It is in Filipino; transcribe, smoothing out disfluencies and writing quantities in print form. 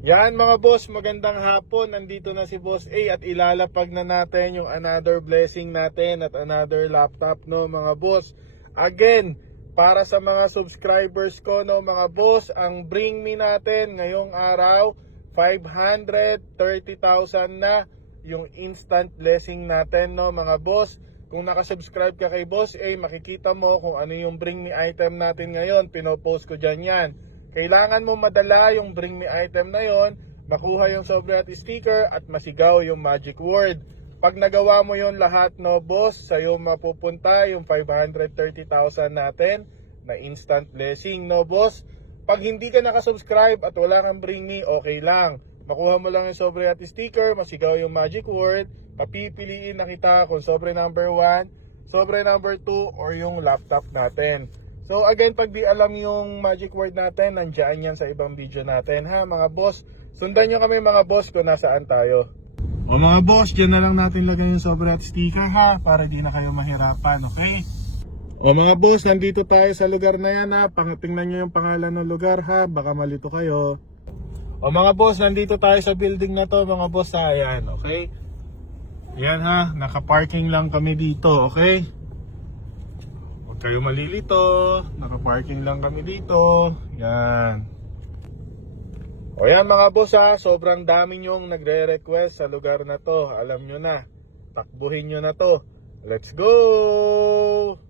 Yan mga boss, magandang hapon. Nandito na si Boss A at ilalapag na natin yung another blessing natin at another laptop, no mga boss. Again, para sa mga subscribers ko, no mga boss, ang bring me natin ngayong araw 530,000 na yung instant blessing natin, no mga boss. Kung nakasubscribe ka kay Boss A, makikita mo kung ano yung bring me item natin ngayon. Pinopost ko dyan yan. Kailangan mo madala yung bring me item na yon, makuha yung sobre at sticker at masigaw yung magic word. Pag nagawa mo yon lahat, no boss, sa'yo mapupunta yung 530,000 natin na instant blessing, no boss. Pag hindi ka nakasubscribe at wala kang bring me, okay lang. Makuha mo lang yung sobre at sticker, masigaw yung magic word, papipiliin na kita kung sobre number 1, sobre number 2, or yung laptop natin. So again, pag di alam yung magic word natin, nandiyan yan sa ibang video natin ha mga boss. Sundan nyo kami mga boss kung nasaan tayo. O mga boss, dyan na lang natin lagay yung sobre at sticker ha, para di na kayo mahirapan, okay? O mga boss, nandito tayo sa lugar na yan ha. Tingnan nyo yung pangalan ng lugar ha, baka malito kayo. O mga boss, nandito tayo sa building na to mga boss ha, ayan, okay? Yan ha, naka-parking lang kami dito, okay? Kayo malilito, naka-parking lang kami dito. Yan. O yan mga boss ha, sobrang dami nyong nagre-request sa lugar na to. Alam nyo na, takbuhin nyo na to. Let's go!